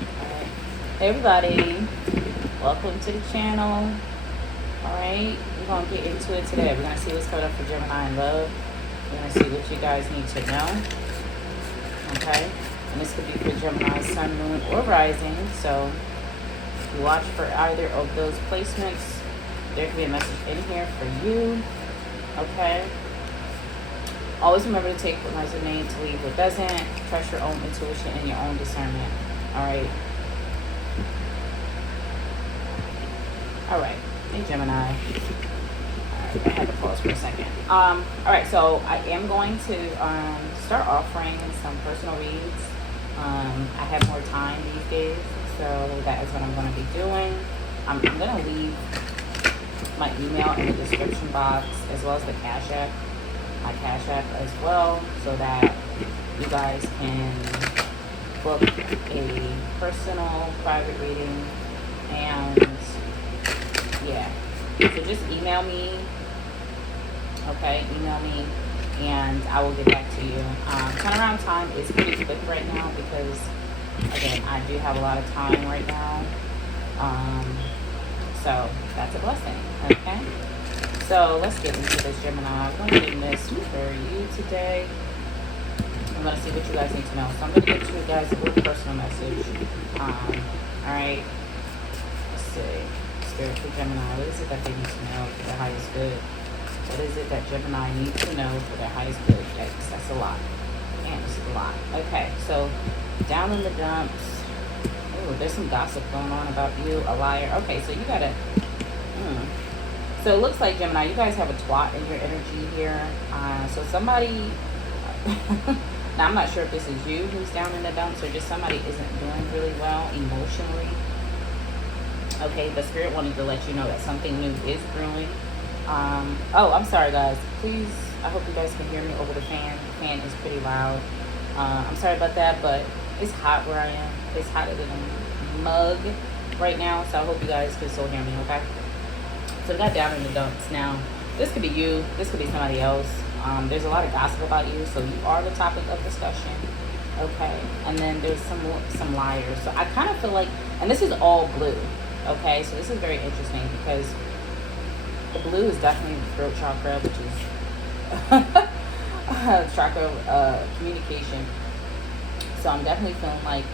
Alright. Hey everybody. Welcome to the channel. Alright. We're going to get into it today. We're going to see what's coming up for Gemini in love. We're going to see what you guys need to know. Okay. And this could be for Gemini, Sun, Moon, or Rising. So if you watch for either of those placements, there could be a message in here for you. Okay. Always remember to take what resonates, to leave what doesn't. Trust your own intuition and your own discernment. Alright. Alright. Hey Gemini. Alright, I had to pause for a second. Alright, so I am going to start offering some personal reads. I have more time these days, so that is what I'm going to be doing. I'm going to leave my email in the description box, as well as the Cash App, my Cash App as well, so that you guys can book a personal private reading. And yeah, so just email me. Okay, email me and I will get back to you. Turnaround time is pretty quick right now because, again, I do have a lot of time right now. So that's a blessing. Okay, so let's get into this, Gemini. I'm going to do this for you today. I'm going to see what you guys need to know. So I'm going to get you guys a little personal message. Alright, let's see. Spirit for Gemini, what is it that they need to know for their highest good? What is it that Gemini needs to know for their highest good? Yikes, that's a lot. Man, this is a lot. Okay, so down in the dumps. Oh, there's some gossip going on about you, a liar. Okay, so you gotta. So it looks like, Gemini, you guys have a twat in your energy here. So somebody. Now I'm not sure if this is you who's down in the dumps or just somebody isn't doing really well emotionally. Okay, the spirit wanted to let you know that something new is brewing. Oh, I'm sorry, guys. Please, I hope you guys can hear me over the fan. The fan is pretty loud. I'm sorry about that, but it's hot where I am. It's hotter than a mug right now, so I hope you guys can still hear me, okay? So we got down in the dumps. Now, this could be you. This could be somebody else. There's a lot of gossip about you, so you are the topic of discussion, okay? And then there's some liars. So I kind of feel like, and this is all blue, okay? So this is very interesting because the blue is definitely the throat chakra, which is chakra communication. So I'm definitely feeling like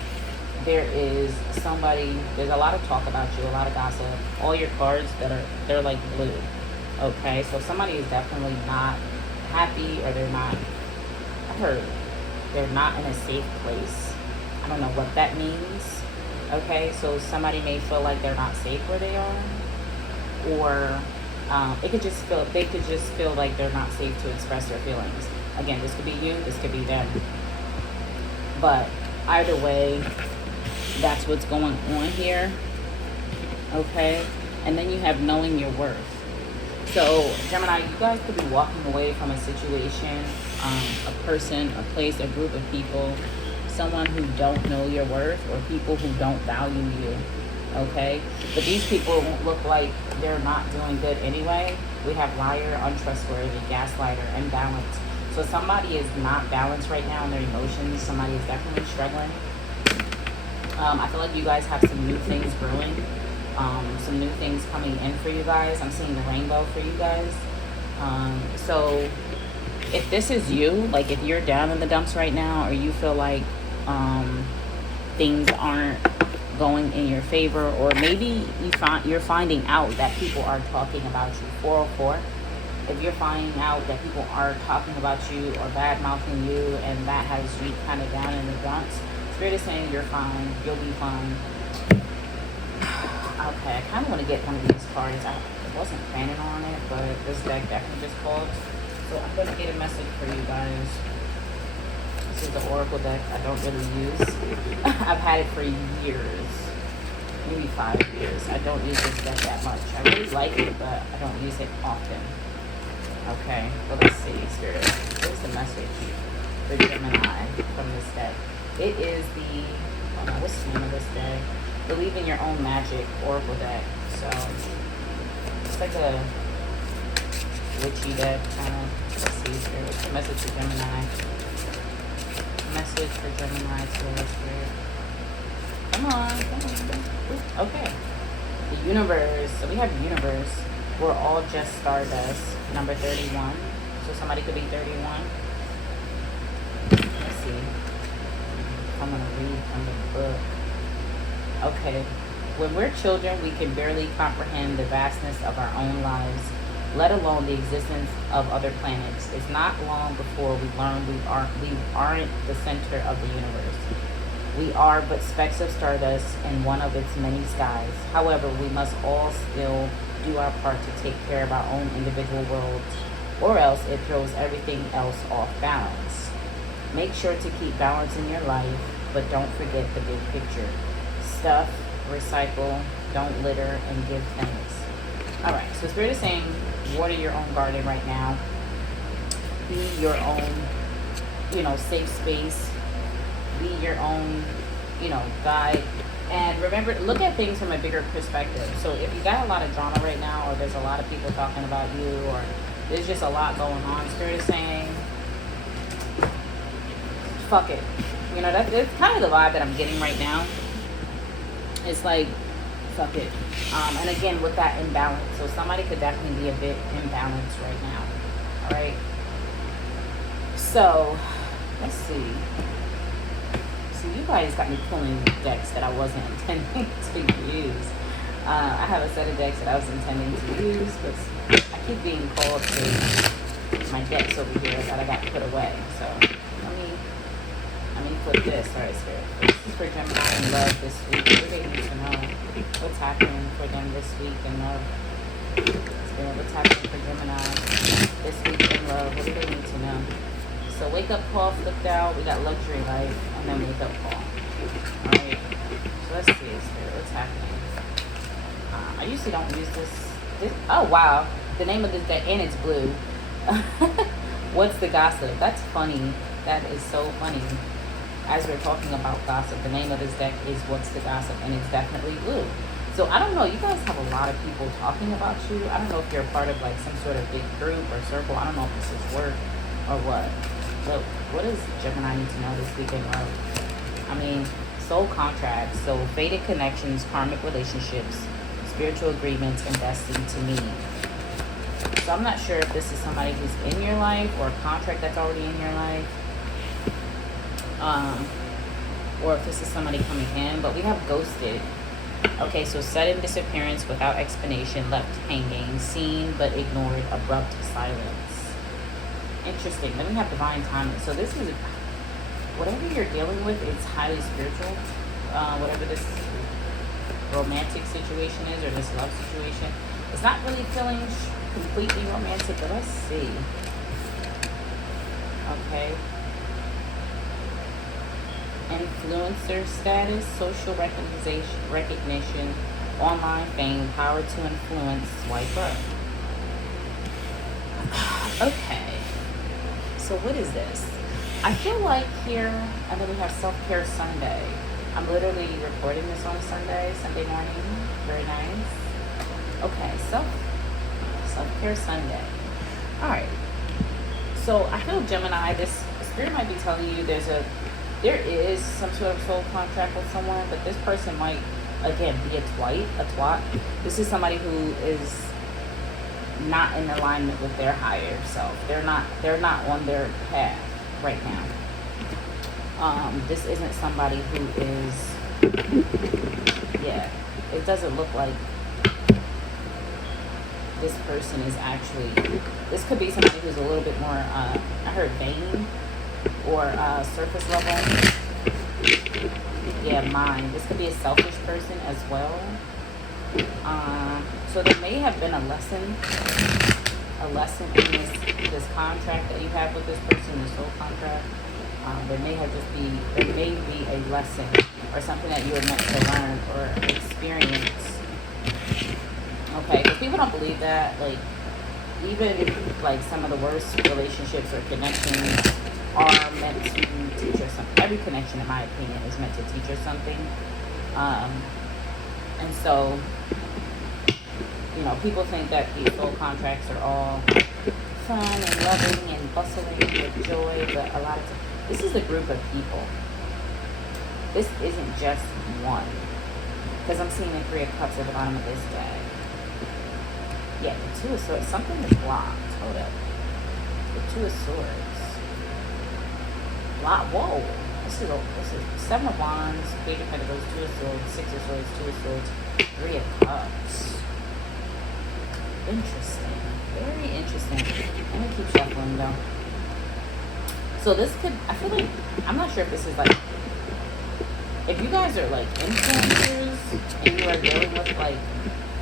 there is somebody, there's a lot of talk about you, a lot of gossip. All your cards they're like blue. Okay, so somebody is definitely not happy, or they're not, I heard they're not in a safe place. I don't know what that means. Okay, so somebody may feel like they're not safe where they are, or they could just feel like they're not safe to express their feelings. Again, this could be you, this could be them. But either way, that's what's going on here. Okay? And then you have knowing your worth. So, Gemini, you guys could be walking away from a situation, a person, a place, a group of people, someone who don't know your worth, or people who don't value you. Okay, but these people won't look like they're not doing good anyway. We have liar, untrustworthy, gaslighter, imbalanced. So somebody is not balanced right now in their emotions. Somebody is definitely struggling. I feel like you guys have some new things brewing, some new things coming in for you guys. I'm seeing the rainbow for you guys. So if this is you, like if you're down in the dumps right now, or you feel like things aren't going in your favor, or maybe you're finding out that people are talking about you, 404. If you're finding out that people are talking about you or bad mouthing you, and that has you kind of down in the dumps, Spirit is saying you're fine, you'll be fine. Okay, I kind of want to get one of these cards. I wasn't planning on it, but this deck definitely just called. So I'm going to get a message for you guys. This is the Oracle deck I don't really use. I've had it for years, maybe 5 years. I don't use this deck that much. I really like it, but I don't use it often. Okay, well, let's see, Spirit. Here's the message for Gemini from this deck. It is the, oh no, what's the name of this deck? Believe in Your Own Magic Oracle deck. So it's like a witchy deck, kind of. Let's see, Spirit. What's the message for Gemini? Message for Gemini to Spirit. Come on, come on. Ooh, okay. The universe. So we have universe. We're all just stardust. Number 31. So somebody could be 31. Let's see. I'm going to read from the book. Okay. When we're children, we can barely comprehend the vastness of our own lives, let alone the existence of other planets. It's not long before we learn we aren't the center of the universe. We are but specks of stardust in one of its many skies. However, we must all still do our part to take care of our own individual worlds, or else it throws everything else off balance. Make sure to keep balance in your life, but don't forget the big picture. Stuff, recycle, don't litter, and give thanks. All right, so Spirit is saying, water your own garden right now. Be your own, safe space. Be your own, guide. And remember, look at things from a bigger perspective. So if you got a lot of drama right now, or there's a lot of people talking about you, or there's just a lot going on, Spirit is saying, fuck it. That's kind of the vibe that I'm getting right now. It's like, fuck it. And again, with that imbalance. So somebody could definitely be a bit imbalanced right now. All right. So, let's see. So you guys got me pulling decks that I wasn't intending to use. I have a set of decks that I was intending to use, but I keep being called to my decks over here that I got put away. So let me put this. All right, Spirit. This is for Gemini in love this week. What do they need to know? What's happening for them this week in love? Spirit, what's happening for Gemini this week in love? What do they need to know? So wake up call flipped out. We got luxury life and then wake up call. All right. So let's see, Spirit. What's happening? I usually don't use this. Oh wow, the name of this deck, and it's blue. What's the gossip? That's funny. That is so funny. As we're talking about gossip, the name of this deck is What's the Gossip, and it's definitely blue. So I don't know, you guys have a lot of people talking about you. I don't know if you're a part of like some sort of big group or circle. I don't know if this is work or what. So what does Gemini need to know this week in love? I mean, soul contracts, so fated connections, karmic relationships, spiritual agreements, and destiny to me. So I'm not sure if this is somebody who's in your life or a contract that's already in your life. Or if this is somebody coming in, but we have ghosted. Okay, so sudden disappearance without explanation, left hanging, seen but ignored, abrupt silence. Interesting. Then we have divine timing. So this is, whatever you're dealing with, it's highly spiritual. Whatever this romantic situation is, or this love situation, it's not really feeling completely romantic, but let's see. Okay. Influencer status, social recognition, online fame, power to influence, swipe up. Okay. So what is this? I feel like here, and then we have self-care Sunday. I'm literally recording this on Sunday morning. Very nice. Okay, self-care Sunday. All right. So I feel Gemini, this spirit might be telling you there is some sort of soul contract with someone, but this person might, again, be a twat. This is somebody who is not in alignment with their higher self. They're not on their path right now. This isn't somebody who is, yeah, it doesn't look like this person is actually, this could be somebody who's a little bit more, I heard vain, or surface level. Yeah, mind. This could be a selfish person as well. So there may have been a lesson in this contract that you have with this person, this soul contract. There may be a lesson or something that you were meant to learn or experience. Okay, because people don't believe that. Like, even like some of the worst relationships or connections are meant to teach us something. Every connection, in my opinion, is meant to teach us something. And so, people think that these soul contracts are all fun and loving and bustling with joy, but a lot of times, this is a group of people. this isn't just one. Because I'm seeing the Three of Cups at the bottom of this deck. Yeah, the Two of Swords. Something is blocked. Hold up. The Two of Swords. Blocked. Whoa. This is Seven of Wands, Page of Pentacles, Two of Swords, Six of Swords, Two of Swords, Three of Cups. Interesting. Very interesting. Let me keep shuffling though. So this could, I feel like, I'm not sure if this is like, if you guys are like influencers and you are dealing with like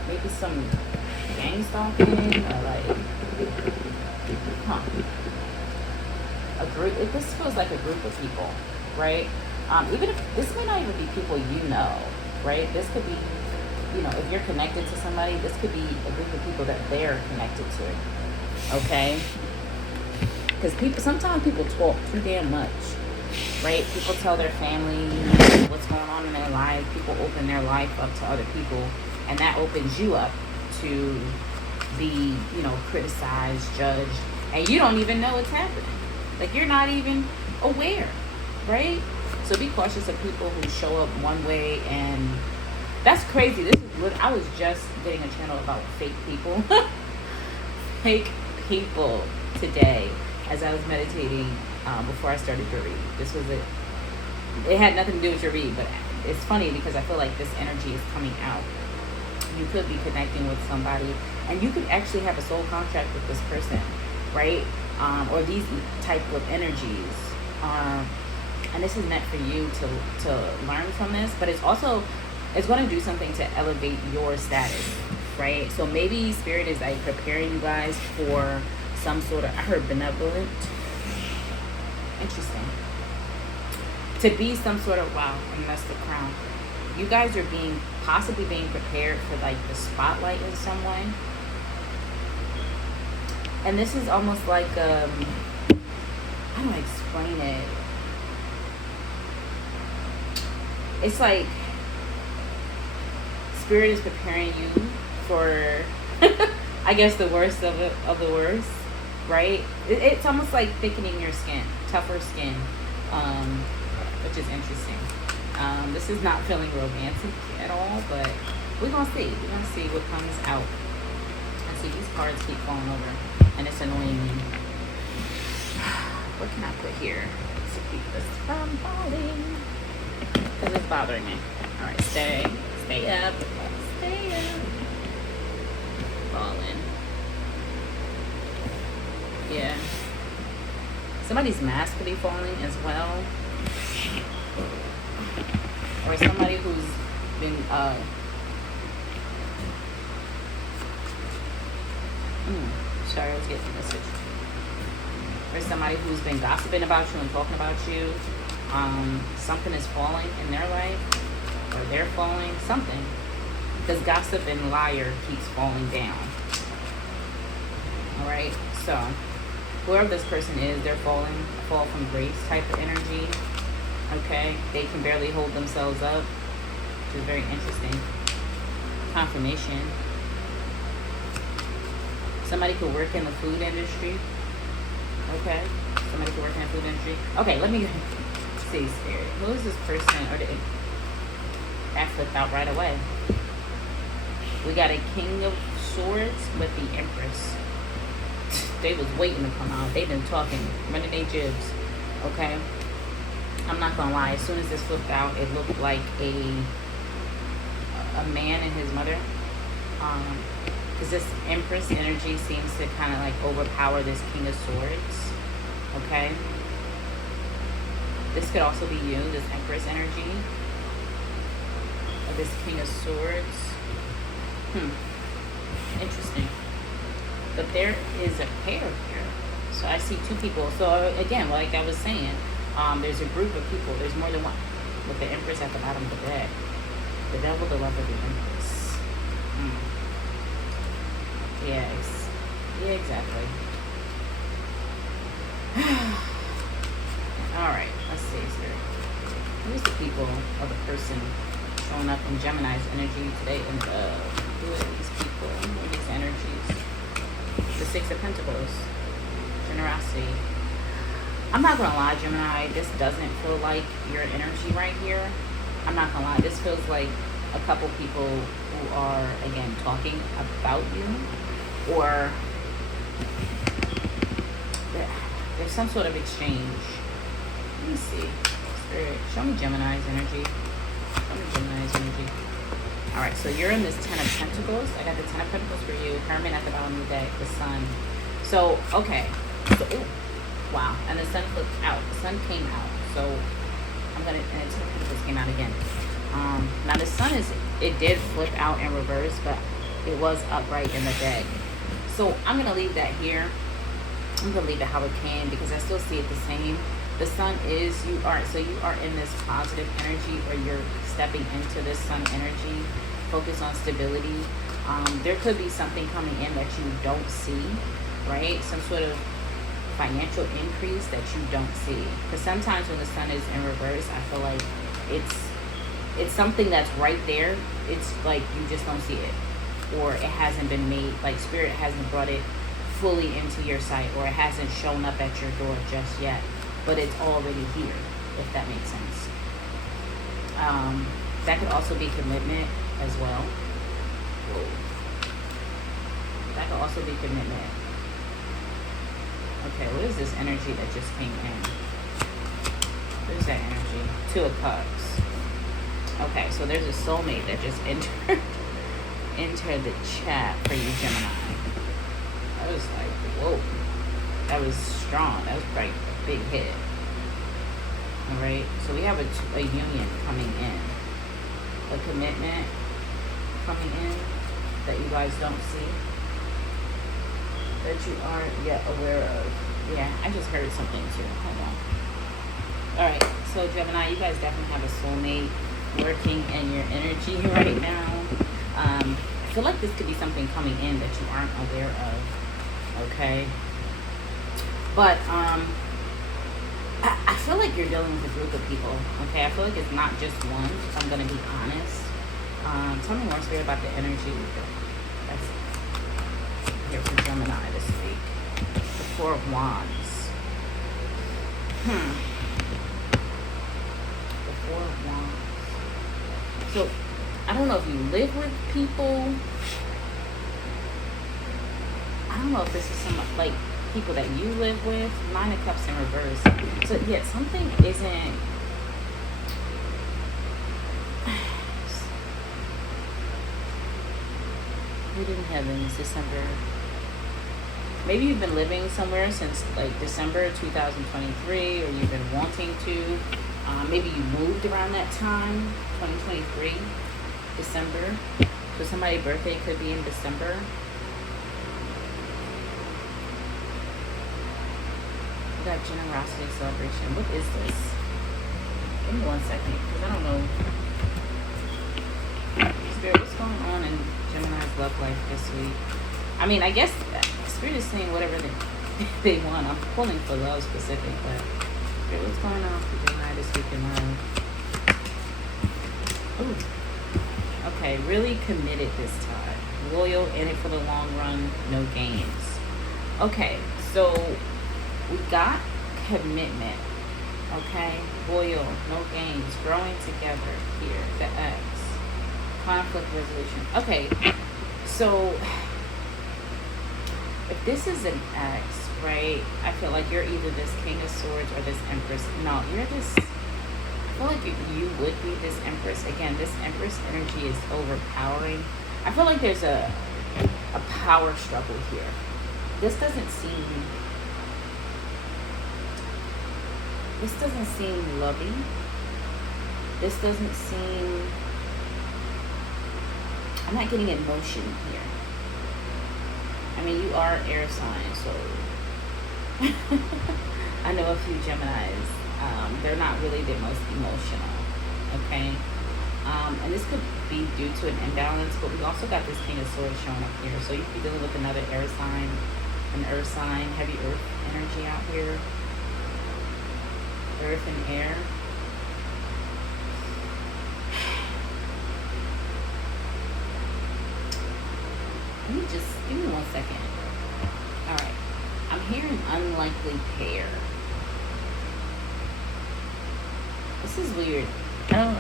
maybe some gang stalking or like, a group, if this feels like a group of people, right? Even if this may not even be people you know, right? This could be, you know, if you're connected to somebody, this could be a group of people that they're connected to, okay? Because people, sometimes people talk too damn much, right? People tell their family what's going on in their life. People open their life up to other people, and that opens you up to be, you know, criticized, judged, and you don't even know what's happening. Like, you're not even aware, right? So be cautious of people who show up one way, and that's crazy. This is what I was just getting a channel about fake people. Fake people today as I was meditating before I started to read. This was it. It had nothing to do with your read, but it's funny because I feel like this energy is coming out. You could be connecting with somebody, and you could actually have a soul contract with this person, right? Or these type of energies. And this is meant for you to learn from this, but it's also, it's going to do something to elevate your status, right? So maybe Spirit is like preparing you guys for some sort of, I heard benevolent. Interesting. To be some sort of, wow, and that's the crown. You guys are possibly being prepared for like the spotlight in some way. And this is almost like, how do I explain it? It's like Spirit is preparing you for, I guess, the worst of the worst, right? It's almost like thickening your skin, tougher skin, which is interesting. This is not feeling romantic at all, but we're gonna see. We're gonna see what comes out. I see these cards keep falling over, and it's annoying me. What can I put here to keep this from falling? Because it's bothering me. All right, stay up, stay up. Falling. Yeah. Somebody's mask could be falling as well. Or somebody who's been sorry, I was getting a message. Or somebody who's been gossiping about you and talking about you. Something is falling in their life, or they're falling, something. Because gossip and liar keeps falling down. Alright, so whoever this person is, they're fall from grace type of energy. Okay, they can barely hold themselves up, which is very interesting. Confirmation. Somebody could work in the food industry. Okay, somebody could work in the food industry. Okay, let me see, Spirit. Who is this person? Or that flipped out right away. We got a King of Swords with the Empress. They was waiting to come out. They've been talking, running their jibs. Okay. I'm not gonna lie. As soon as this flipped out, it looked like a man and his mother. Because this Empress energy seems to kind of like overpower this King of Swords. Okay. This could also be you, this Empress energy. Or this King of Swords. Interesting. But there is a pair here. So I see two people. So again, like I was saying, there's a group of people. There's more than one. With the Empress at the bottom of the deck. The Devil, the Lover, the Empress. Yes. Yeah, exactly. Alright, let's see, sir. Who's the people or the person showing up in Gemini's energy today in love? Who are these people? Who are these energies? The Six of Pentacles. Generosity. I'm not gonna lie, Gemini, this doesn't feel like your energy right here. I'm not gonna lie, this feels like a couple people who are, again, talking about you, or there's some sort of exchange. Let me see. Spirit, show me Gemini's energy. Show me Gemini's energy. Alright, so you're in this Ten of Pentacles. I got the Ten of Pentacles for you. Hermit at the bottom of the deck. The Sun. So, okay. So, ooh, wow. And the Sun flipped out. The Sun came out. So, I'm going to... And the Ten of Pentacles came out again. Now, the Sun is... It did flip out in reverse, but it was upright in the deck. So, I'm going to leave that here. I'm going to leave it how it came because I still see it the same. The Sun is, you are in this positive energy where you're stepping into this Sun energy. Focus on stability. There could be something coming in that you don't see, right? Some sort of financial increase that you don't see. Because sometimes when the Sun is in reverse, I feel like it's something that's right there. It's like you just don't see it. Or it hasn't been made, like Spirit hasn't brought it fully into your sight, or it hasn't shown up at your door just yet, but it's already here, if that makes sense. That could also be commitment as well. Whoa. That could also be commitment. Okay, what is this energy that just came in? What is that energy? Two of Cups. Okay, so there's a soulmate that just entered the chat for you, Gemini. I was like, whoa, that was strong. That was quite a big hit. All right, so we have a union coming in, a commitment coming in that you guys don't see, that you aren't yet aware of. Yeah, I just heard something too. Hold on. All right, so Gemini, you guys definitely have a soulmate working in your energy right now. I feel like this could be something coming in that you aren't aware of. Okay, but I feel like you're dealing with a group of people. Okay, I feel like it's not just one, if I'm gonna be honest. Tell me more, Spirit, about the energy that's here for Gemini this week. The Four of Wands. The Four of Wands. So I don't know if you live with people. I don't know if this is some, like, people that you live with. Nine of Cups in reverse. So, yeah, something isn't... Hidden Heavens, December. Maybe you've been living somewhere since, like, December 2023, or you've been wanting to. Maybe you moved around that time, 2023, December. So somebody's birthday could be in December. Got generosity celebration. What is this? Give me 1 second, because I don't know. Spirit, what's going on in Gemini's love life this week? I mean, I guess Spirit is saying whatever they want. I'm pulling for love specific, but Spirit, what's going on for Gemini this week in love? Ooh. Okay, really committed this time. Loyal, in it for the long run, no games. Okay, so we got commitment, okay? Loyal, no games, growing together here, the X. Conflict resolution. Okay, so if this is an X, right, I feel like you're either this King of Swords or this Empress. No, you're this, I feel like you would be this Empress. Again, this Empress energy is overpowering. I feel like there's a power struggle here. This doesn't seem loving. This doesn't seem... I'm not getting emotion here. I mean, you are air sign, so... I know a few Geminis. They're not really the most emotional, okay? And this could be due to an imbalance, but we also got this King of Swords showing up here. So you could be dealing with another air sign, an earth sign, heavy earth energy out here. Earth and air. Let me just, give me 1 second. Alright. I'm hearing unlikely pair. This is weird. I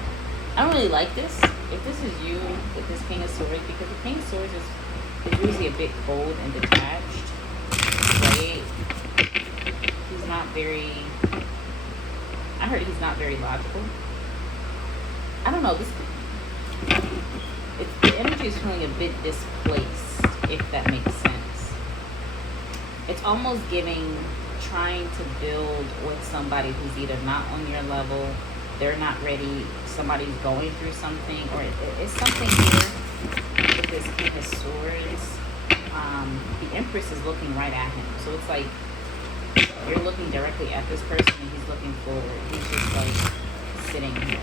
don't really like this. If this is you with this King of Swords, because the King of Swords is usually a bit cold and detached, right? He's not very. I heard he's not very logical. I don't know. The energy is feeling a bit displaced, if that makes sense. It's almost giving trying to build with somebody who's either not on your level, they're not ready, somebody's going through something, or it's something here with this King of Swords. The Empress is looking right at him. So it's like you're looking directly at this person and he's looking forward. He's just like sitting here.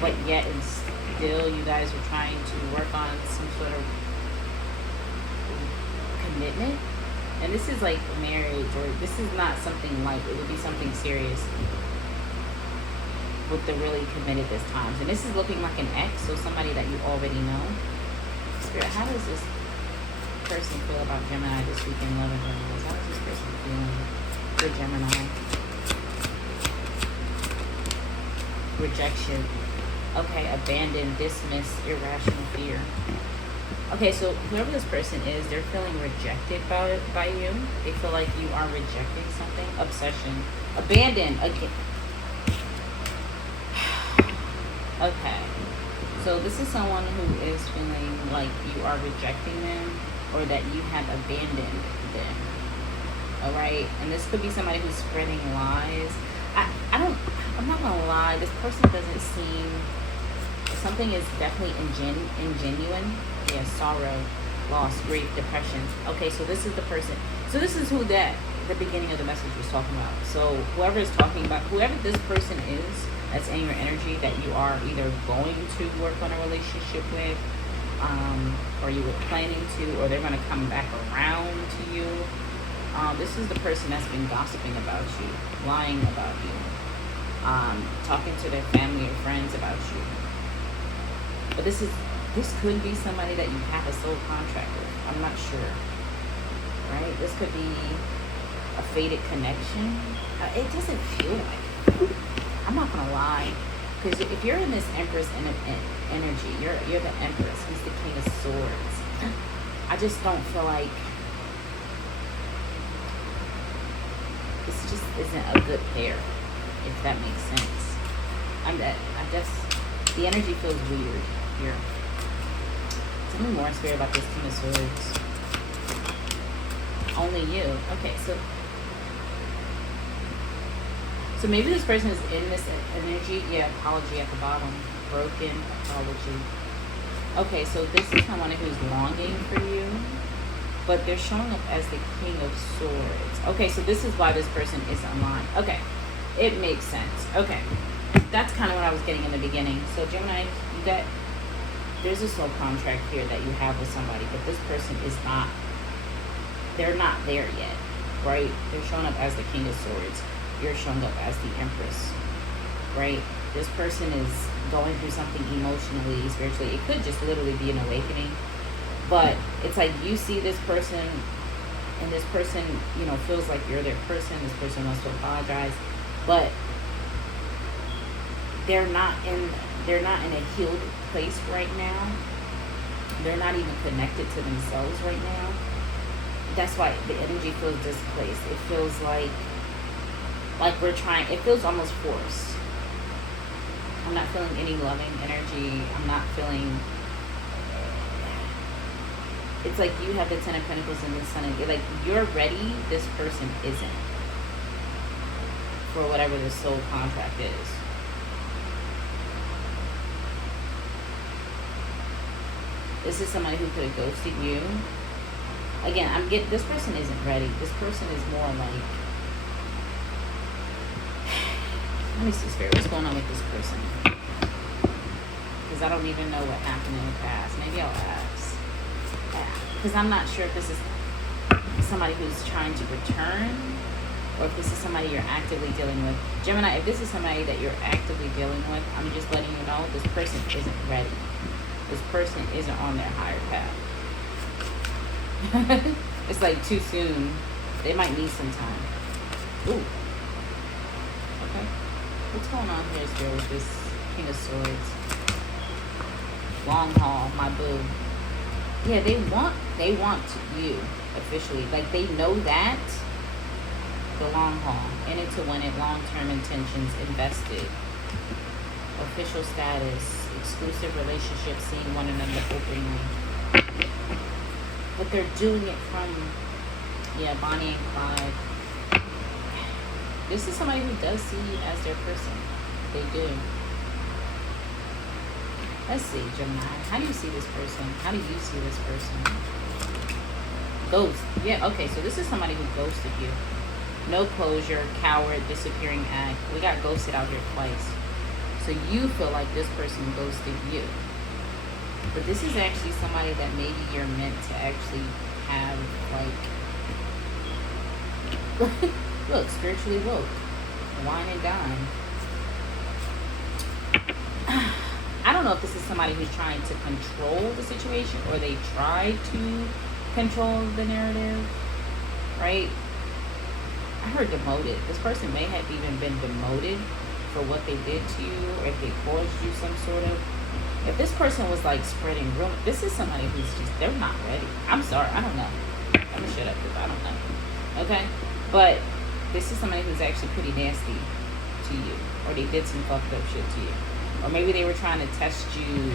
But yet and still you guys are trying to work on some sort of commitment. And this is like marriage, or this is not something light. It would be something serious with the really committed this time. And this is looking like an ex, so somebody that you already know. Spirit, how does this person feel about Gemini this weekend? Love and romance. How is this person feeling for Gemini? Rejection. Okay, abandon, dismiss, irrational fear. Okay, so whoever this person is, they're feeling rejected by you. They feel like you are rejecting something. Obsession. Abandon. Again. Okay. So this is someone who is feeling like you are rejecting them, or that you have abandoned them. Alright? And this could be somebody who's spreading lies. I'm not gonna lie, this person doesn't seem, something is definitely ingenuine. Yeah, sorrow, loss, grief, depression. Okay, so this is the person. So this is who the beginning of the message was talking about. So whoever is talking about, whoever this person is that's in your energy that you are either going to work on a relationship with, or you were planning to, or they're going to come back around to you. This is the person that's been gossiping about you, lying about you, talking to their family or friends about you. But this could be somebody that you have a soul contract with. I'm not sure. Right? This could be a fated connection. It doesn't feel like it. I'm not gonna lie. Because if you're in this Empress energy, you're the Empress. He's the King of Swords. I just don't feel like this just isn't a good pair, if that makes sense. I guess the energy feels weird here. Tell me more, Spirit, about this King of Swords. Only you. Okay, so maybe this person is in this energy. Yeah, apology at the bottom. Broken apology. Okay, so this is someone who's longing for you, but they're showing up as the King of Swords. Okay, so this is why this person is online. Okay, it makes sense. Okay, that's kind of what I was getting in the beginning. So Gemini, there's a soul contract here that you have with somebody, but this person is not, they're not there yet, right? They're showing up as the King of Swords. You're showing up as the Empress, right? This person is going through something emotionally, spiritually. It could just literally be an awakening, but it's like you see this person, and this person, feels like you're their person. This person wants to apologize, but they're not in a healed place right now. They're not even connected to themselves right now. That's why the energy feels displaced. It feels like we're trying, it feels almost forced. I'm not feeling any loving energy. I'm not feeling, it's like you have the Ten of Pentacles and the Sun, and like you're ready, this person isn't, for whatever the soul contract is. This is somebody who could have ghosted you. Again, this person isn't ready. This person is more like, let me see, Spirit, what's going on with this person? Because I don't even know what happened in the past. Maybe I'll ask. Because I'm not sure if this is somebody who's trying to return, or if this is somebody you're actively dealing with. Gemini, if this is somebody that you're actively dealing with, I'm just letting you know this person isn't ready. This person isn't on their higher path. It's like too soon. They might need some time. Ooh. Okay. What's going on here, Spirit, with this King of Swords? Long haul, my boo. Yeah, they want you officially. Like, they know that. The long haul, in it to win it, long-term intentions, invested, official status, exclusive relationship, seeing one another openly. But they're doing it from, yeah, Bonnie and Clyde. This is somebody who does see you as their person. They do. Let's see, Gemini. How do you see this person? How do you see this person? Ghost. Yeah, okay, so this is somebody who ghosted you. No closure, coward, disappearing act. We got ghosted out here twice. So you feel like this person ghosted you. But this is actually somebody that maybe you're meant to actually have, like, look, spiritually woke. Wine and dine. I don't know if this is somebody who's trying to control the situation, or they try to control the narrative, right? I heard demoted. This person may have even been demoted for what they did to you, or if they caused you some sort of... If this person was like spreading rumors, this is somebody who's just, they're not ready. I'm sorry, I don't know. I'm gonna shut up because I don't know. Okay? But this is somebody who's actually pretty nasty to you, or they did some fucked up shit to you. Or maybe they were trying to test you,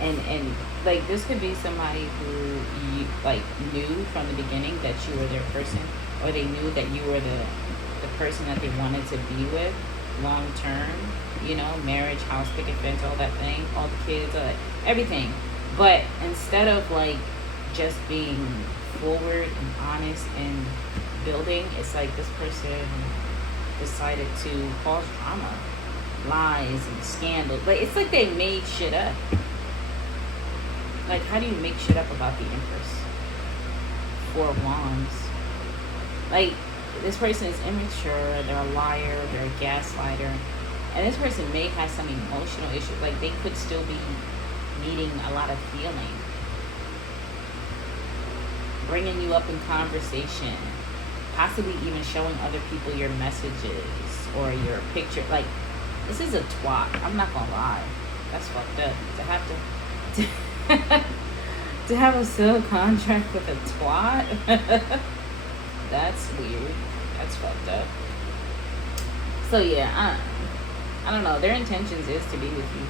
and like, this could be somebody who you like knew from the beginning that you were their person, or they knew that you were the person that they wanted to be with long term, you know, marriage, house, picket fence, all that thing, all the kids, everything. But instead of like just being forward and honest and building, it's like this person decided to cause drama, lies and scandals. Like, it's like they made shit up. Like, how do you make shit up about the Empress? 4 of Wands. Like, this person is immature, they're a liar, they're a gaslighter, and this person may have some emotional issues. Like, they could still be needing a lot of healing. Bringing you up in conversation, possibly even showing other people your messages or your picture. Like, this is a twat. I'm not gonna lie. That's fucked up. To have to have a sale contract with a twat. That's weird. That's fucked up. So yeah, I don't know. Their intentions is to be with you.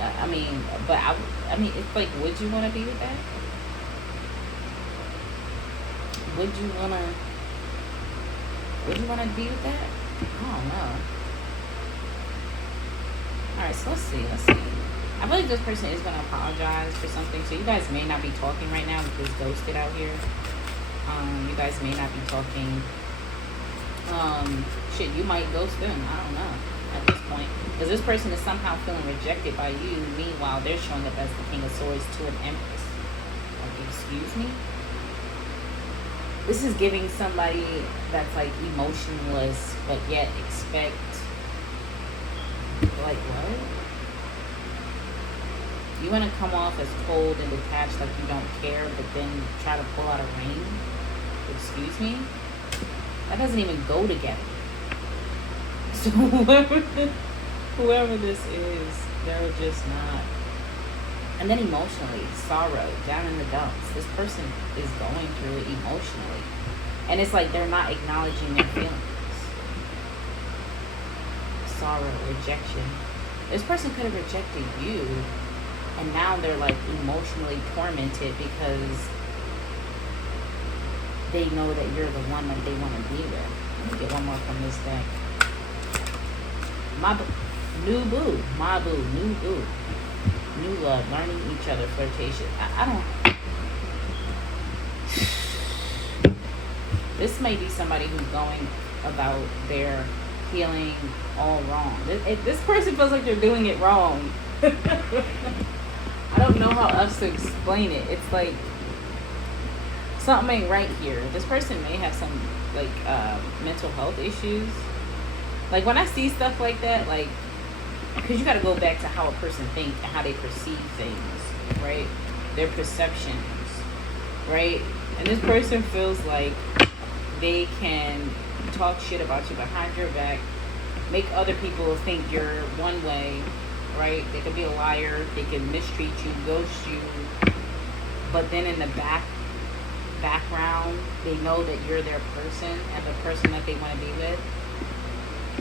I mean, but I mean, it's like, would you want to be with that? Would you want to be with that? I don't know. Alright, so let's see. I feel like this person is going to apologize for something. So you guys may not be talking right now because ghosted out here. You guys may not be talking. Shit, you might ghost them. I don't know at this point. Because this person is somehow feeling rejected by you. Meanwhile, they're showing up as the King of Swords to an Empress. Like, excuse me? This is giving somebody that's like emotionless, but yet expect, like, what? You want to come off as cold and detached, like you don't care, but then try to pull out a ring? Excuse me? That doesn't even go together. So whoever this is, they're just not. And then emotionally, sorrow, down in the dumps. This person is going through it emotionally. And it's like they're not acknowledging their feelings. Sorrow, rejection. This person could have rejected you, and now they're like emotionally tormented because they know that you're the one that they want to be with. Let me get one more from this deck. New boo. My boo. New boo. New love. Learning each other. Flirtation. I don't... This may be somebody who's going about their healing all wrong. This person feels like they're doing it wrong. I don't know how else to explain it. It's like something ain't right here. This person may have some like mental health issues. Like, when I see stuff like that, like, because you got to go back to how a person thinks and how they perceive things, right? Their perceptions, right? And this person feels like they can talk shit about you behind your back, make other people think you're one way, right? They could be a liar. They can mistreat you, ghost you. But then in the background, they know that you're their person and the person that they want to be with.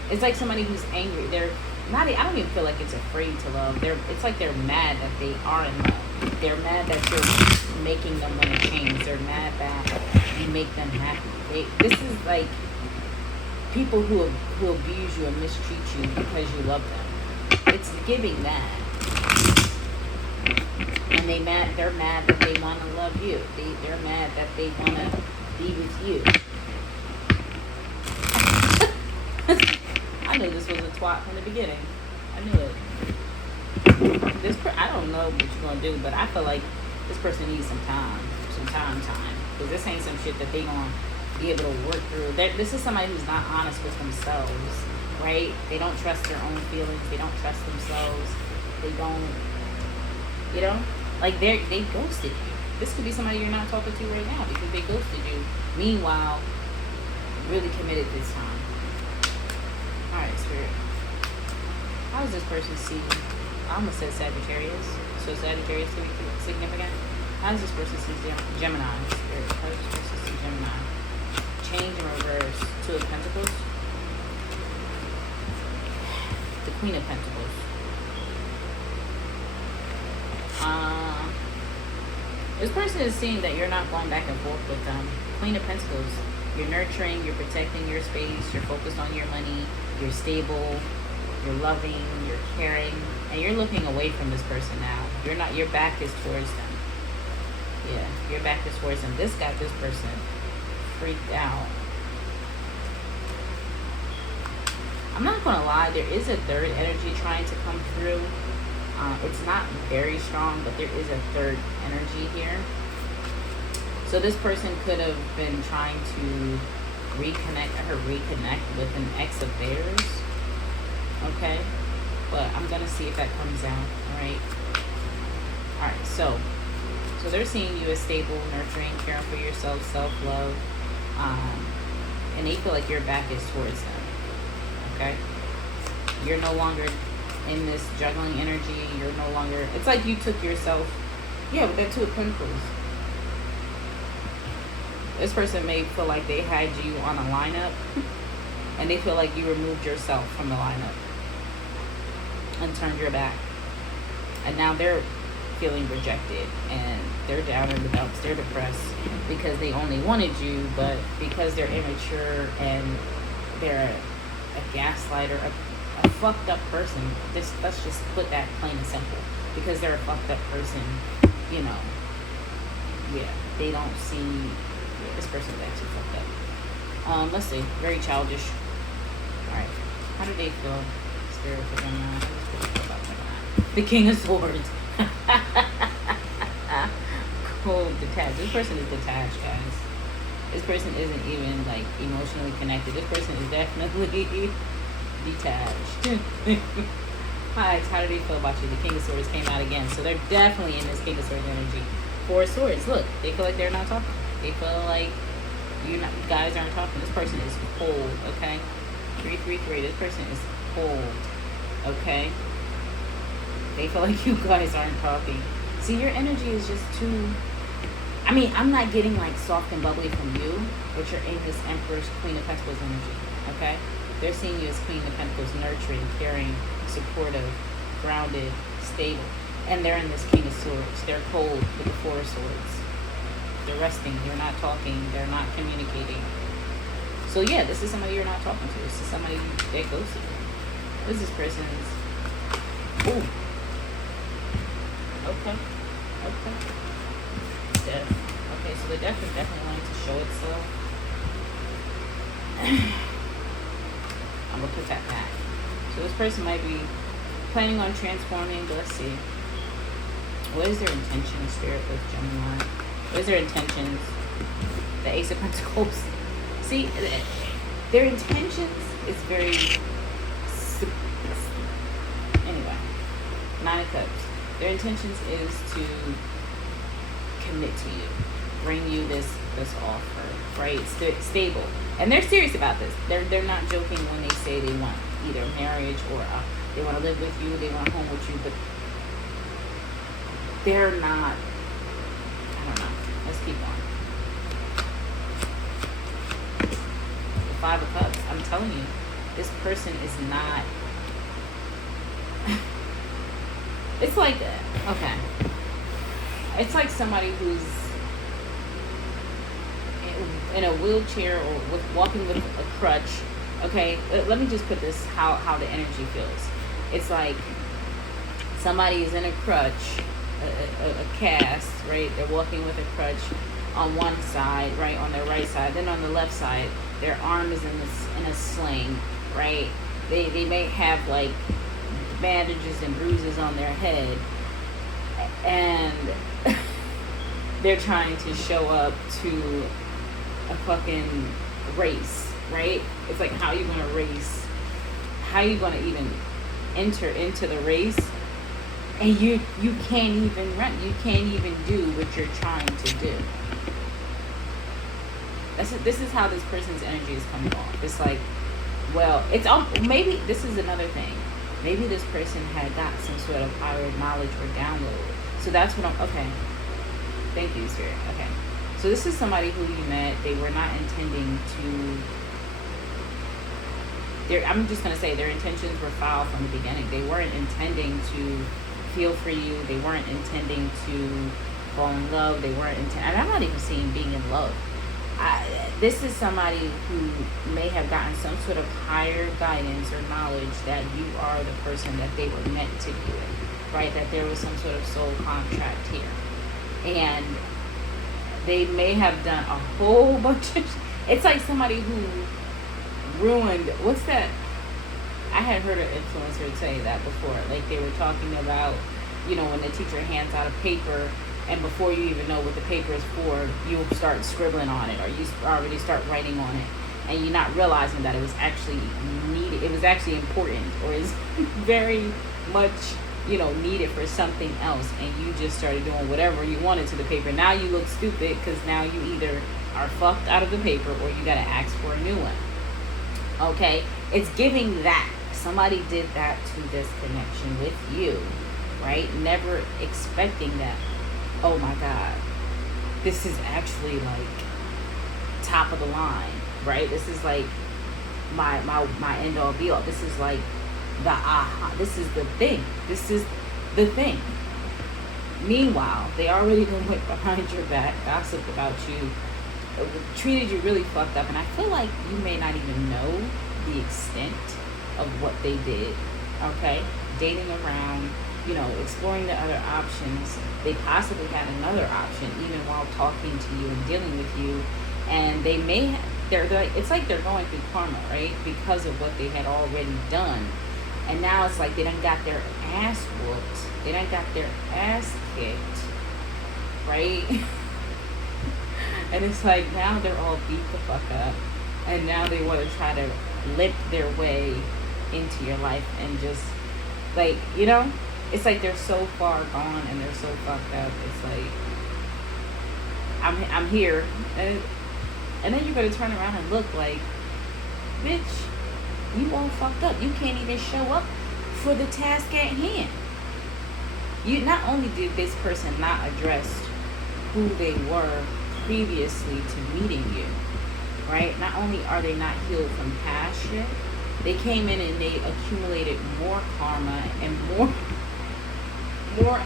It's like somebody who's angry. They're not. I don't even feel like it's afraid to love. It's like they're mad that they are in love. They're mad that you're making them want to change. They're mad that you make them happy. This is like people who abuse you and mistreat you because you love them. It's giving that. And they're mad that they want to love you. They're mad that they want to be with you. I knew this was a twat from the beginning. I knew it. I don't know what you're gonna do, but I feel like this person needs some time. Because this ain't some shit that they gonna be able to work through. This is somebody who's not honest with themselves, right? They don't trust their own feelings. They don't trust themselves. They don't, like they ghosted you. This could be somebody you're not talking to right now because they ghosted you. Meanwhile, really committed this time. All right, Spirit. How does this person see? I almost said Sagittarius. So Sagittarius could be significant. How does this person see Gemini? Spirit. How does this person see Gemini? Change in reverse. Two of Pentacles. The Queen of Pentacles. This person is seeing that you're not going back and forth with them. Queen of Pentacles. You're nurturing, you're protecting your space, you're focused on your money, you're stable, you're loving, you're caring, and you're looking away from this person now. Your back is towards them. Yeah, your back is towards them. This got this person freaked out. I'm not gonna lie, there is a third energy trying to come through. It's not very strong, but there is a third energy here. So this person could have been trying to reconnect with an ex of theirs. Okay? But I'm going to see if that comes out. Alright? Alright, so they're seeing you as stable, nurturing, caring for yourself, self-love. And they feel like your back is towards them. Okay? You're no longer in this juggling energy. You're no longer... It's like you took yourself... Yeah, but that Two of Pentacles. This person may feel like they had you on a lineup and they feel like you removed yourself from the lineup and turned your back. And now they're feeling rejected and they're down in the dumps. They're depressed because they only wanted you, but because they're immature and they're a gaslighter, a fucked up person. Let's just put that plain and simple. Because they're a fucked up person, yeah, they don't see... This person is actually fucked up. Let's see. Very childish. Alright. How do they feel? Spirit for Gemini. How do they feel about Gemini? The King of Swords. Cold, detached. This person is detached, guys. This person isn't even, like, emotionally connected. This person is definitely detached. Hi, how do they feel about you? The King of Swords came out again. So they're definitely in this King of Swords energy. Four of Swords. Look, they feel like they're not talking. They feel like you guys aren't talking. This person is cold, okay? 333. This person is cold, okay? They feel like you guys aren't talking. See, your energy is just too... I mean, I'm not getting like soft and bubbly from you, but you're in this Empress, Queen of Pentacles energy, okay? They're seeing you as Queen of Pentacles, nurturing, caring, supportive, grounded, stable. And they're in this King of Swords. They're cold with the Four of Swords. They're resting. They're not talking. They're not communicating. So yeah, this is somebody you're not talking to. This is somebody that goes to. What is this person's? Ooh. Okay. Death. Okay, so the death is definitely wanting to show itself. I'm gonna put that back. So this person might be planning on transforming, but let's see. What is their intention, Spirit, with Gemini? What is their intentions? The Ace of Pentacles. See, their intentions is very... Anyway, Nine of Cups. Their intentions is to commit to you. Bring you this offer, right? Stable. And they're serious about this. They're not joking when they say they want either marriage or they want to live with you, they want a home with you, but they're not. I don't know. Let's keep on. The Five of Cups. I'm telling you, this person is not. It's like, okay. It's like somebody who's in a wheelchair or walking with a crutch. Okay, let me just put this how the energy feels. It's like somebody is in a crutch, a cast, right? They're walking with a crutch on one side, right, on their right side. Then on the left side, their arm is in a sling, right? They may have like bandages and bruises on their head, and they're trying to show up to a fucking race, right? It's like, how you gonna race? How you gonna even enter into the race? And you can't even run. You can't even do what you're trying to do. This is how this person's energy is coming off. It's like, well, it's maybe this is another thing. Maybe this person had got some sort of higher knowledge or download. So that's what okay. Thank you, Spirit. Okay. So this is somebody who you met. They were not intending to. I'm just gonna say their intentions were foul from the beginning. They weren't intending to feel for you. They weren't intending to fall in love. They weren't and I'm not even seeing being in love. This is somebody who may have gotten some sort of higher guidance or knowledge that you are the person that they were meant to be with, right? That there was some sort of soul contract here. And they may have done a whole bunch of... It's like somebody who ruined... What's that? I had heard an influencer say that before. Like, they were talking about, you know, when the teacher hands out a paper, and before you even know what the paper is for, you'll start scribbling on it, or you already start writing on it, and you're not realizing that it was actually needed. It was actually important, or is very much, you know, needed for something else, and you just started doing whatever you wanted to the paper. Now you look stupid because now you either are fucked out of the paper or you gotta ask for a new one. Okay, it's giving that somebody did that to this connection with you, right? Never expecting that. Oh my God, this is actually like top of the line, right? This is like my end all be all. This is like the aha. This is the thing. This is the thing. Meanwhile, they already done went behind your back, gossiped about you, treated you really fucked up, and I feel like you may not even know the extent of what they did. Okay, dating around, you know, exploring the other options. They possibly had another option even while talking to you and dealing with you, and they may have, they're like, it's like they're going through karma, right? Because of what they had already done. And now it's like they done got their ass whooped. They done got their ass kicked, right? And it's like now they're all beat the fuck up, and now they want to try to limp their way into your life and just, like, you know, it's like they're so far gone and they're so fucked up. It's like, I'm here, and then you're gonna turn around and look like, bitch, you all fucked up. You can't even show up for the task at hand. You not only did this person not address who they were previously to meeting you, right? Not only are they not healed from past shit, they came in and they accumulated more karma and more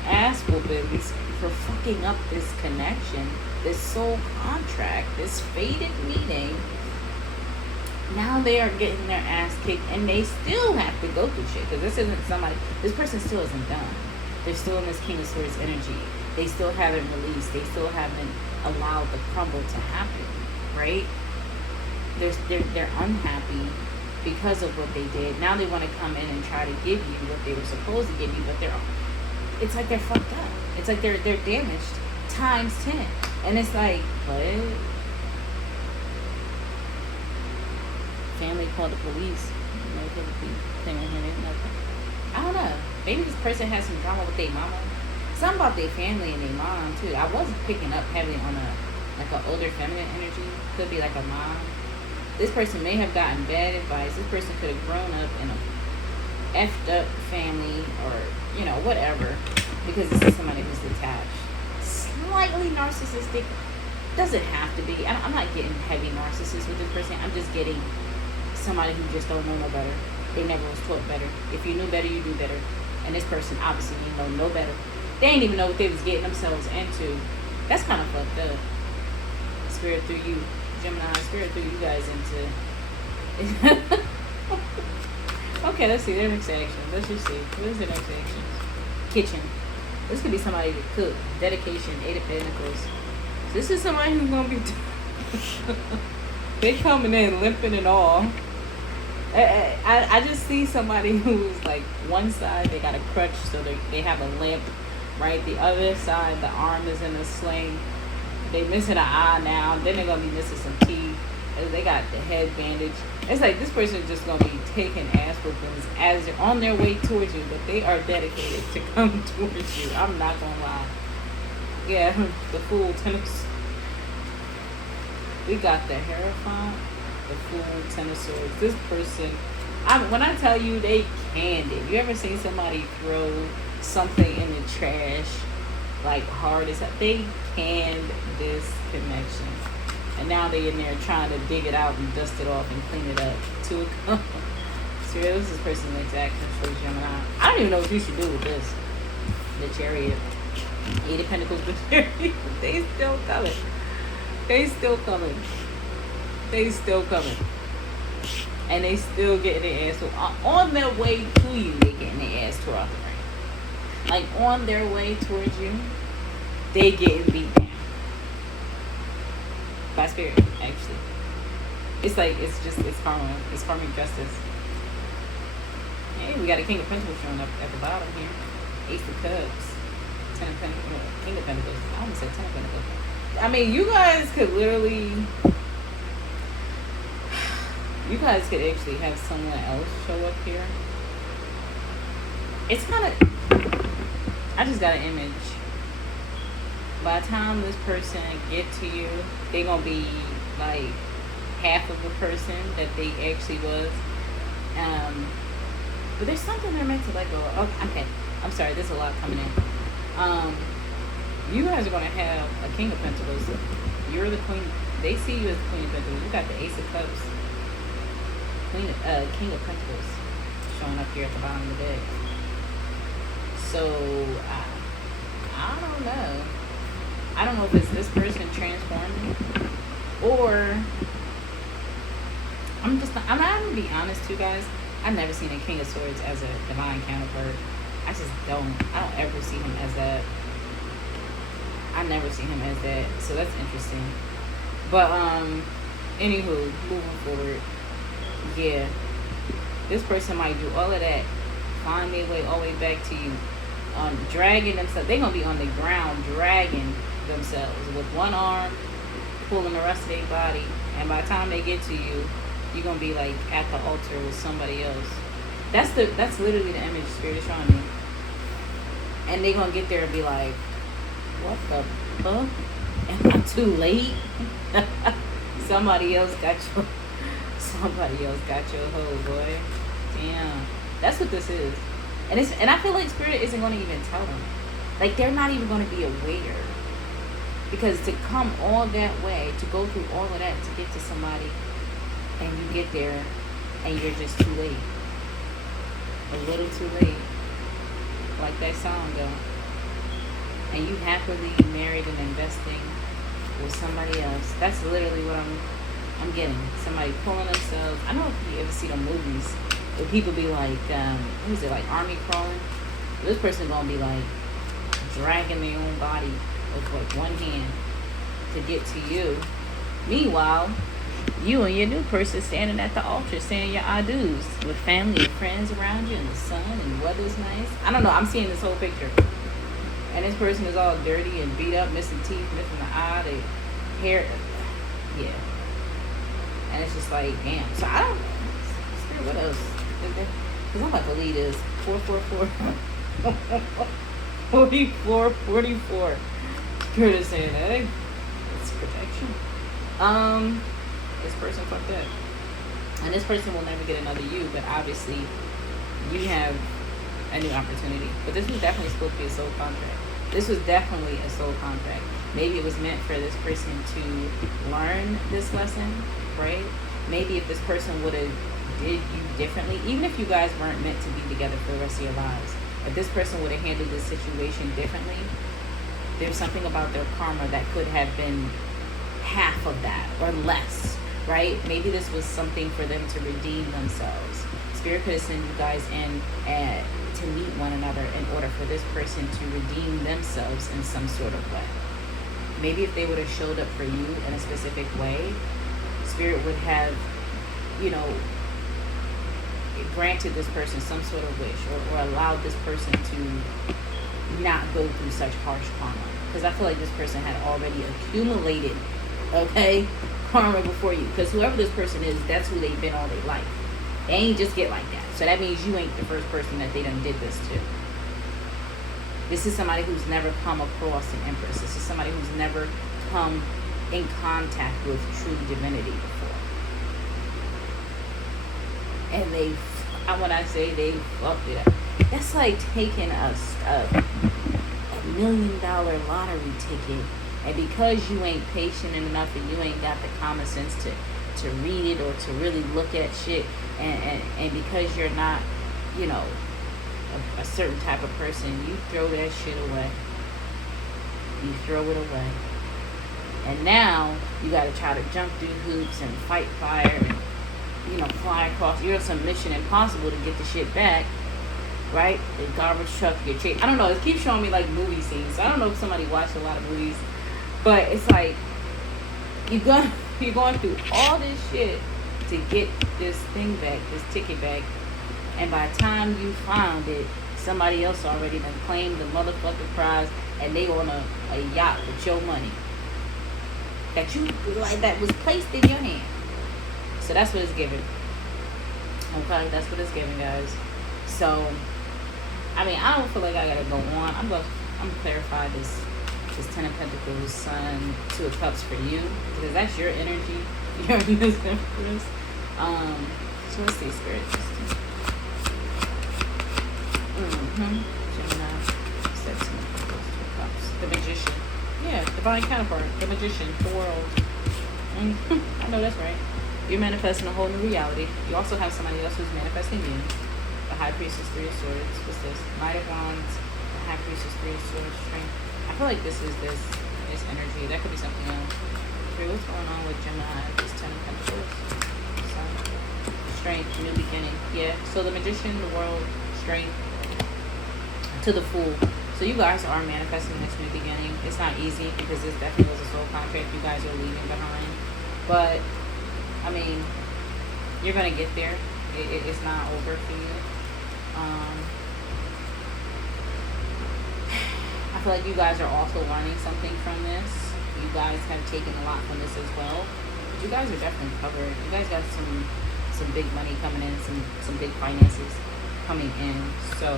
ass whoopings for fucking up this connection, this soul contract, this fated meeting. Now they are getting their ass kicked, and they still have to go through shit, because this person still isn't done. They're still in this King of Swords energy. They still haven't released. They still haven't allowed the crumble to happen, right? They're unhappy because of what they did. Now they want to come in and try to give you what they were supposed to give you, but it's like they're fucked up. It's like they're damaged times 10. And it's like, what? Family called the police. I don't know. Maybe this person has some drama with their mama. Something about their family and their mom too. I wasn't picking up heavily on an older feminine energy. Could be like a mom. This person may have gotten bad advice. This person could have grown up in a effed up family, or whatever, because this is somebody who's detached, slightly narcissistic. Doesn't have to be. I'm not getting heavy narcissist with this person. I'm just getting somebody who just don't know no better. They never was taught better. If you knew better, you do better. And this person obviously didn't know no better. They didn't even know what they was getting themselves into. That's kind of fucked up. Spirit through you, Gemini. Spirit through you guys into. Okay, let's see their next action. Let's just see. What is their next action? Kitchen. This could be somebody to cook. Dedication. 8 of Pentacles. This is somebody who's gonna be. They coming in limping and all. I just see somebody who's like, one side they got a crutch, so they have a limp, right? The other side, the arm is in a sling. They missing an eye now. Then they're gonna be missing some teeth. They got the head bandage. It's like this person is just gonna be taking ass whoopings as they're on their way towards you, but they are dedicated to come towards you. I'm not gonna lie. Yeah, the Fool, tennis. We got the Hierophant, the Fool, Ten of Swords. This person, when I tell you they canned it. You ever seen somebody throw something in the trash like hard as that? They canned this connection. And now they in there trying to dig it out and dust it off and clean it up to a come. So this is person's next action for Gemini. I don't even know what you should do with this. The Chariot. 8 of Pentacles, the Chariot. They still coming. They still coming. They still coming. And they still getting their ass. So on their way to you, they getting their ass tore out the ring. Like on their way towards you, they getting beat down. By spirit, actually. It's like, it's karma. It's karmic justice. Hey, we got a King of Pentacles showing up at the bottom here. Ace of Cups. 10 of Pentacles. King of Pentacles. I almost said 10 of Pentacles. I mean, you guys could literally... You guys could actually have someone else show up here. It's kind of... I just got an image. By the time this person get to you, they gonna be like half of the person that they actually was. But there's something they're meant to let go of. Okay, I'm sorry, there's a lot coming in. You guys are gonna have a King of Pentacles. You're the Queen. They see you as the Queen of Pentacles. You got the Ace of Cups. King of Pentacles showing up here at the bottom of the deck. So I don't know. I don't know if it's this person transforming, or I'm gonna be honest too, guys. I've never seen a King of Swords as a divine counterpart. I don't ever see him as that. I never see him as that. So that's interesting. But anywho, moving forward, yeah, this person might do all of that, find their way all the way back to you, dragging themselves. They're gonna be on the ground dragging themselves with one arm, pulling the rest of their body, and by the time they get to you, you're gonna be like at the altar with somebody else. That's literally the image Spirit is showing me. And they're gonna get there and be like, what the fuck? Am I too late? Somebody else got your hoe, boy. Damn. That's what this is. And I feel like Spirit isn't gonna even tell them. Like, they're not even gonna be aware. Because to come all that way, to go through all of that to get to somebody, and you get there and you're just too late. A little too late. Like that song though. And you happily married and investing with somebody else. That's literally what I'm getting. Somebody pulling themselves. I don't know if you ever see the movies where people be like, what is it, like army crawling? This person gonna be like dragging their own body with like one hand to get to you. Meanwhile, you and your new person standing at the altar saying your I do's with family and friends around you and the sun and the weather's nice. I don't know. I'm seeing this whole picture. And this person is all dirty and beat up, missing teeth, missing the eye, they hair. Yeah. And it's just like, damn. So I don't know. What else? Because I'm about to lead this. 444. 44. Spirit is saying that. It's protection. This person fucked up. And this person will never get another you, but obviously you have a new opportunity. But this was definitely supposed to be a soul contract. This was definitely a soul contract. Maybe it was meant for this person to learn this lesson, right? Maybe if this person would have did you differently, even if you guys weren't meant to be together for the rest of your lives, if this person would have handled this situation differently, there's something about their karma that could have been half of that or less, right? Maybe this was something for them to redeem themselves. Spirit could have sent you guys in to meet one another in order for this person to redeem themselves in some sort of way. Maybe if they would have showed up for you in a specific way, Spirit would have, you know, granted this person some sort of wish, or allowed this person to not go through such harsh karma. Because I feel like this person had already accumulated, okay, karma before you. Because whoever this person is, that's who they've been all their life. They ain't just get like that. So that means you ain't the first person that they done did this to. This is somebody who's never come across an empress. This is somebody who's never come in contact with true divinity before. And when I say they fucked it up, that's like taking a $1 million lottery ticket, and because you ain't patient enough and you ain't got the common sense to read it or to really look at shit, and because you're not, you know, a certain type of person, you throw that shit away. You throw it away. And now you gotta try to jump through hoops and fight fire and, you know, fly across. You're on some Mission Impossible to get the shit back, right? The garbage truck, get chased. I don't know. It keeps showing me like movie scenes. So I don't know if somebody watched a lot of movies, but it's like you're going through all this shit to get this thing back, this ticket back, and by the time you found it, somebody else already done claimed the motherfucking prize, and they on a yacht with your money that was placed in your hand. So that's what it's giving. Okay, that's what it's giving, guys. So, I mean, I don't feel like I gotta go on. I'm gonna clarify this Ten of Pentacles, Sun, Two of Cups for you, because that's your energy. You're in this empress. So let's see, Spirit. Gemini, Sex, Two of Cups, the Magician. Yeah, divine counterpart, the Magician, the World. I know that's right. You're manifesting a whole new reality. You also have somebody else who's manifesting you. The High Priestess, Three of Swords. What's this? Knight of Wands. The High Priestess, Three of Swords. Strength. I feel like this is this energy. That could be something else. Okay, what's going on with Gemini? This Ten of Pentacles. Strength, new beginning. Yeah. So the Magician, the World, Strength. To the Fool. So you guys are manifesting this new beginning. It's not easy because this definitely was a soul contract you guys are leaving behind. But I mean, you're gonna get there. It's not over for you. I feel like you guys are also learning something from this. You guys have taken a lot from this as well. But you guys are definitely covered. You guys got some big money coming in, some big finances coming in. So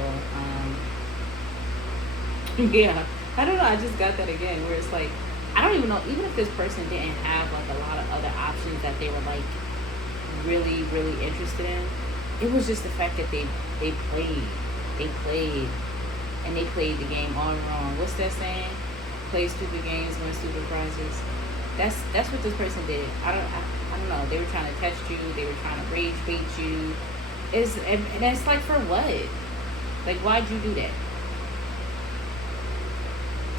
yeah, I don't know. I just got that again, where it's like, I don't even know, even if this person didn't have like a lot of other options that they were like really, really interested in, it was just the fact that they played, and they played the game all wrong. What's that saying? Play stupid games, win stupid prizes. That's what this person did. I don't know. They were trying to test you. They were trying to rage bait you. And it's like, for what? Like, why'd you do that?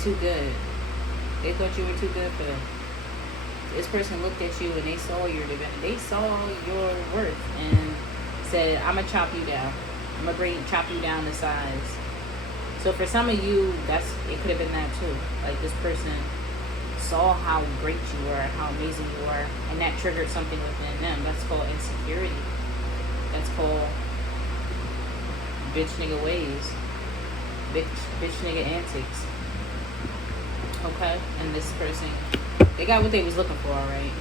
Too good. They thought you were too good for them. This person looked at you and they saw your divinity. They saw your worth and said, I'm gonna chop you down. I'm gonna chop you down to size. So for some of you, it could have been that too. Like, this person saw how great you were, how amazing you were, and that triggered something within them. That's called insecurity. That's called bitch nigga ways. Bitch nigga antics. Okay? And this person, they got what they was looking for, right?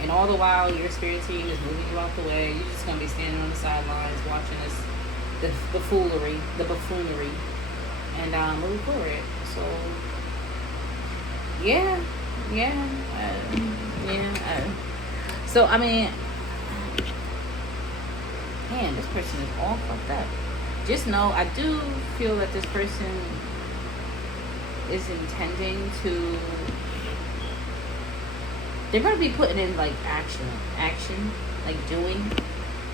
And all the while, your spirit team is moving you out the way. You're just going to be standing on the sidelines watching the buffoonery, and moving forward. So, yeah. So, I mean, Man, this person is all fucked up. Just know, I do feel that this person is intending to, they're going to be putting in like action, like doing,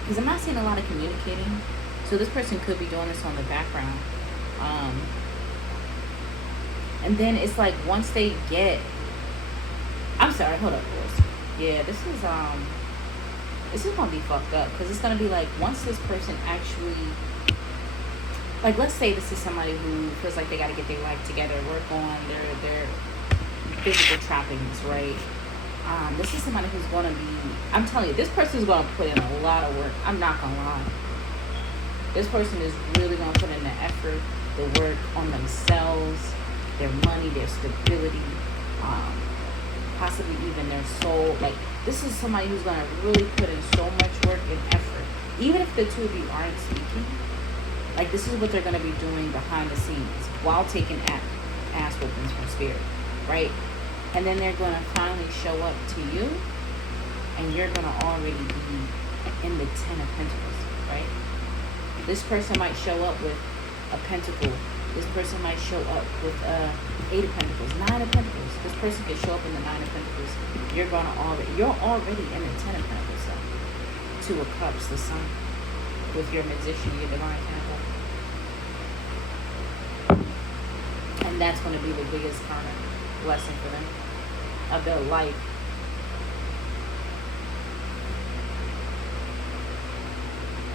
because I'm not seeing a lot of communicating. So this person could be doing this on the background. And then it's like once they get, I'm sorry, hold up, boys. Yeah, this is gonna be fucked up, because it's gonna be like once this person actually, like, let's say this is somebody who feels like they got to get their life together, work on their physical trappings, right? This is somebody who's gonna be, I'm telling you, this person is gonna put in a lot of work. I'm not gonna lie. This person is really gonna put in the effort, the work on themselves, their money, their stability, possibly even their soul. Like, this is somebody who's going to really put in so much work and effort. Even if the two of you aren't speaking, like, this is what they're going to be doing behind the scenes while taking ass whoopings from spirit, right? And then they're going to finally show up to you, and you're going to already be in the 10 of Pentacles, right? This person might show up with a pentacle. This person might show up with 8 of Pentacles, 9 of Pentacles. This person could show up in the 9 of Pentacles. You're already in the 10 of Pentacles, so 2 of Cups, the Sun, with your Magician, your Divine Temple. And that's going to be the biggest karmic blessing for them of their life.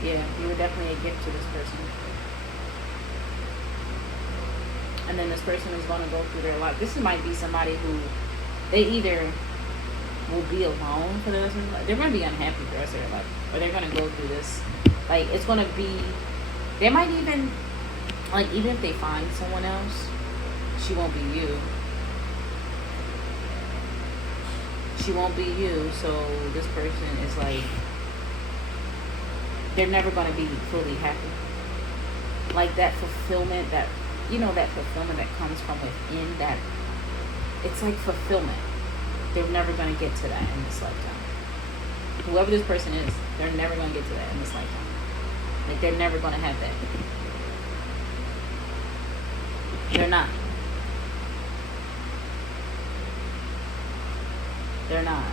Yeah, you were definitely a gift to this person. And then this person is going to go through their life. This might be somebody who, they either will be alone for the rest of their life. They're going to be unhappy for the rest of their life. Or they're going to go through this. Like, it's going to be, they might even, like, even if they find someone else, she won't be you. She won't be you. So this person is like, they're never going to be fully happy. Like, that fulfillment, that, you know, that fulfillment that comes from within, that it's like fulfillment. They're never going to get to that in this lifetime. Whoever this person is, they're never going to get to that in this lifetime. Like, they're never going to have that. They're not. They're not.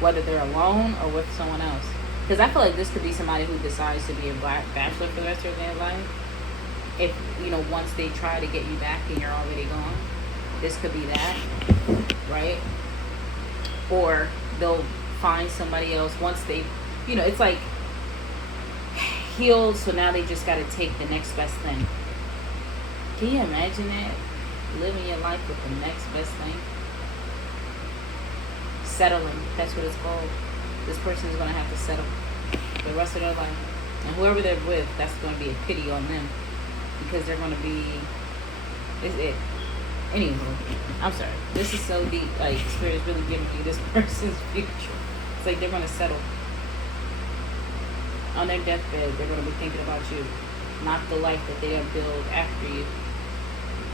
Whether they're alone or with someone else. Because I feel like this could be somebody who decides to be a bachelor for the rest of their life. If, you know, once they try to get you back and you're already gone, this could be that, right? Or they'll find somebody else once they, you know, it's like healed, so now they just got to take the next best thing. Can you imagine that? Living your life with the next best thing? Settling, that's what it's called. This person is going to have to settle the rest of their life. And whoever they're with, that's going to be a pity on them. Because they're going to be, anywho, I'm sorry. This is so deep. Like, Spirit is really giving you this person's future. It's like they're going to settle. On their deathbed, they're going to be thinking about you. Not the life that they have built after you.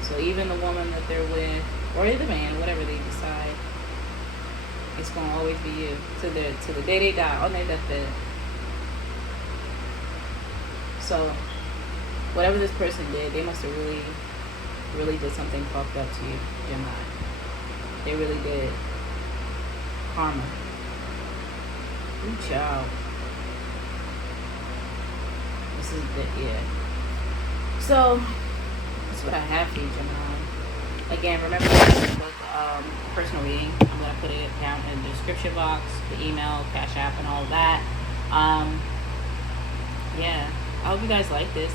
So even the woman that they're with, or the man, whatever they decide, it's going to always be you. To the day they die, on their deathbed. So, whatever this person did, they must have really did something fucked up to you, Gemini. They really did. Karma. Ooh, child. This is the, yeah. So, that's what I have for you, Gemini. Again, remember to book personal reading. I'm going to put it down in the description box, the email, Cash App, and all of that. Yeah. I hope you guys like this.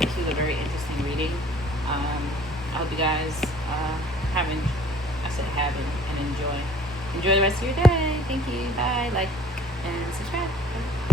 This was a very interesting reading. I hope you guys have and enjoy. Enjoy the rest of your day. Thank you. Bye. Like and subscribe. Bye.